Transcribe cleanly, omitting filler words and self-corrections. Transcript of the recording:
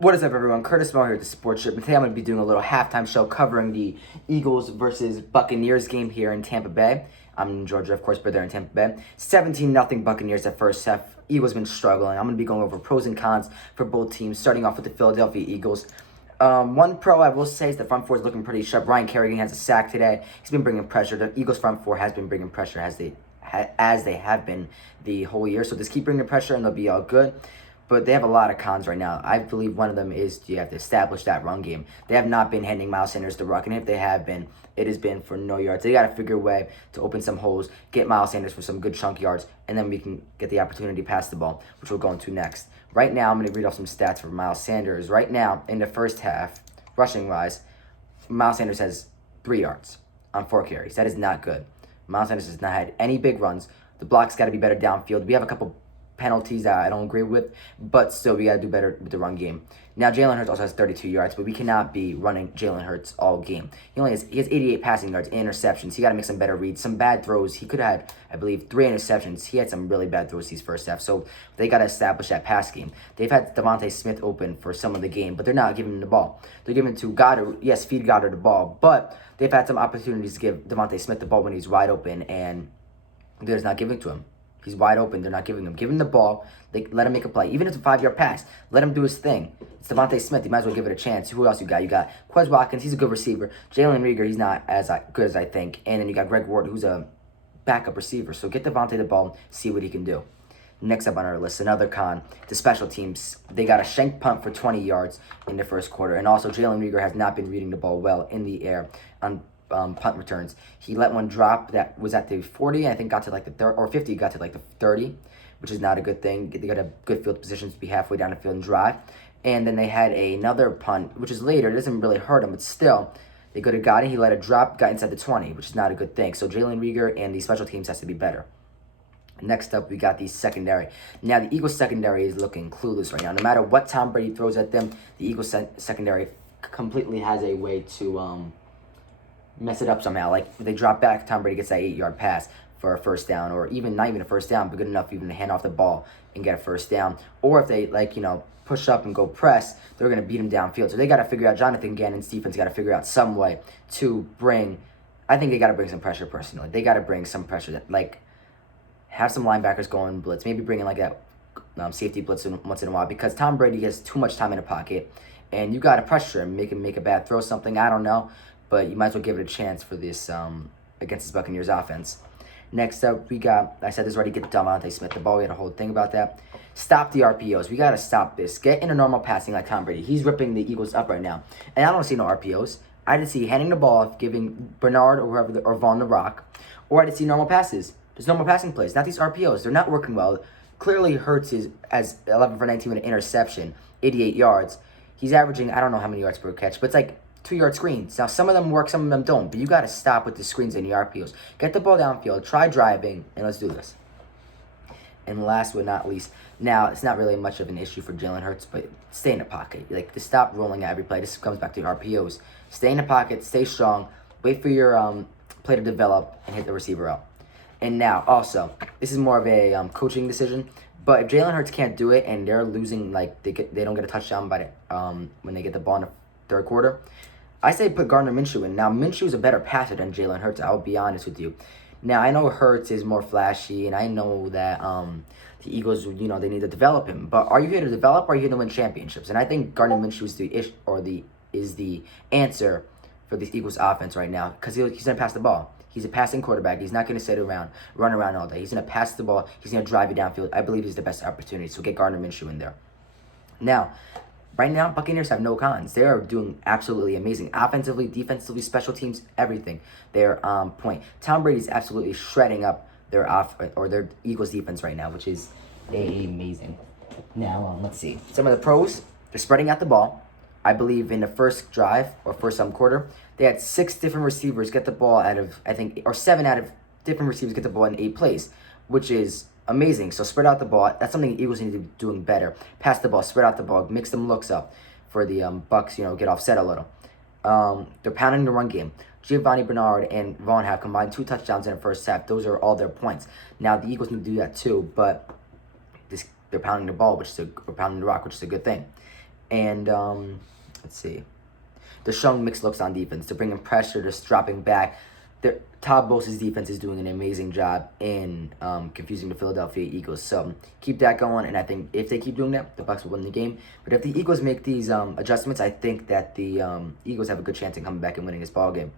What is up, everyone? Curtis Moore here at the Sports Strip. And today I'm going to be doing a little halftime show covering the Eagles versus Buccaneers game here in Tampa Bay. I'm in Georgia, of course, but they're in Tampa Bay. 17-0 Buccaneers at first half. Eagles been struggling. I'm going to be going over pros and cons for both teams, starting off with the Philadelphia Eagles. One pro I will say is the front four is looking pretty sharp. Ryan Kerrigan has a sack today. He's been bringing pressure. The Eagles front four has been bringing pressure as they have been the whole year. So just keep bringing pressure and they'll be all good. But they have a lot of cons right now. I believe one of them is you have to establish that run game. They have not been handing Miles Sanders the rock, and if they have been, it has been for no yards. They got to figure a way to open some holes, get Miles Sanders for some good chunk yards, and then we can get the opportunity to pass the ball, which we'll go into next. Right now, I'm going to read off some stats for Miles Sanders. Right now, in the first half, rushing-wise, Miles Sanders has 3 yards on 4 carries. That is not good. Miles Sanders has not had any big runs. The block's got to be better downfield. We have a couple penalties that I don't agree with, but still we got to do better with the run game. Now Jalen Hurts also has 32 yards, but we cannot be running Jalen Hurts all game. He has 88 passing yards, interceptions. He got to make some better reads, some bad throws. He could have had, I believe, 3 interceptions. He had some really bad throws these first half, so they got to establish that pass game. They've had Devontae Smith open for some of the game, but they're not giving him the ball. They're giving it to Goedert. Yes, feed Goedert the ball, but they've had some opportunities to give Devontae Smith the ball when he's wide open, and they're just not giving it to him. He's wide open. They're not giving him. Give him the ball. Let him make a play. Even if it's a 5-yard pass, let him do his thing. It's Devontae Smith. You might as well give it a chance. Who else you got? You got Quez Watkins. He's a good receiver. Jalen Reagor, he's not as good as I think. And then you got Greg Ward, who's a backup receiver. So get Devontae the ball, see what he can do. Next up on our list, another con, the special teams. They got a shank punt for 20 yards in the first quarter. And also, Jalen Reagor has not been reading the ball well in the air on punt returns. He let one drop that was at the 40, I think got to like the 30, or 50, got to like the 30, which is not a good thing. They got to have good field positions to be halfway down the field and drive. And then they had another punt, which is later. It doesn't really hurt him, but still, they could have got it. He let it drop, got inside the 20, which is not a good thing. So Jalen Reagor and the special teams has to be better. Next up, we got the secondary. Now, the Eagles secondary is looking clueless right now. No matter what Tom Brady throws at them, the Eagles secondary completely has a way to mess it up somehow. Like, if they drop back, Tom Brady gets that 8-yard pass for a first down, or even not even a first down, but good enough even to hand off the ball and get a first down. Or if they, push up and go press, they're going to beat him downfield. So they got to figure out, Jonathan Gannon's defense got to figure out some way to bring, I think they got to bring some pressure personally. They got to bring some pressure, have some linebackers going blitz, maybe bring in like that safety blitz once in a while, because Tom Brady has too much time in the pocket, and you got to pressure him, make him make a bad throw, something, I don't know. But you might as well give it a chance for this against this Buccaneers offense. Next up, we got, I said this already, get Devontae Smith the ball. We had a whole thing about that. Stop the RPOs. We got to stop this. Get in a normal passing like Tom Brady. He's ripping the Eagles up right now. And I don't see no RPOs. I didn't see handing the ball off, giving Bernard or whoever, or Vaughn the rock. Or I didn't see normal passes. There's normal passing plays, not these RPOs. They're not working well. Clearly, Hurts is as 11 for 19 with an interception, 88 yards. He's averaging, I don't know how many yards per catch, but it's like 2-yard screens. Now, some of them work, some of them don't. But you got to stop with the screens and the RPOs. Get the ball downfield, try driving, and let's do this. And last but not least, now, it's not really much of an issue for Jalen Hurts, but stay in the pocket. Like, to stop rolling out every play. This comes back to the RPOs. Stay in the pocket, stay strong, wait for your play to develop, and hit the receiver out. And now, also, this is more of a coaching decision, but if Jalen Hurts can't do it and they're losing, like, they don't get a touchdown by when they get the ball in the third quarter, I say put Gardner Minshew in. Now, Minshew is a better passer than Jalen Hurts. I'll be honest with you. Now, I know Hurts is more flashy, and I know that the Eagles, they need to develop him. But are you here to develop, or are you here to win championships? And I think Gardner Minshew is the answer for this Eagles offense right now, because he's going to pass the ball. He's a passing quarterback. He's not going to sit around, run around all day. He's going to pass the ball. He's going to drive you downfield. I believe he's the best opportunity. So get Gardner Minshew in there. Now, right now, Buccaneers have no cons. They are doing absolutely amazing. Offensively, defensively, special teams, everything. They're on point. Tom Brady's absolutely shredding up their Eagles defense right now, which is amazing. Now, let's see. Some of the pros, they're spreading out the ball. I believe in the first drive or first quarter, they had 6 different receivers get the ball out of, I think, or 7 out of different receivers get the ball in 8 plays, which is amazing. So spread out the ball. That's something the Eagles need to be doing better. Pass the ball, spread out the ball, mix some looks up for the Bucs, get offset a little. They're pounding the run game. Giovanni Bernard and Vaughn have combined 2 touchdowns in the first half. Those are all their points. Now, the Eagles need to do that too, but they're pounding the ball, or pounding the rock, which is a good thing. And let's see. They're showing mixed looks on defense. They're bringing pressure, just dropping back. Todd Bowles' defense is doing an amazing job in confusing the Philadelphia Eagles. So keep that going, and I think if they keep doing that, the Bucs will win the game. But if the Eagles make these adjustments, I think that the Eagles have a good chance of coming back and winning this ball game.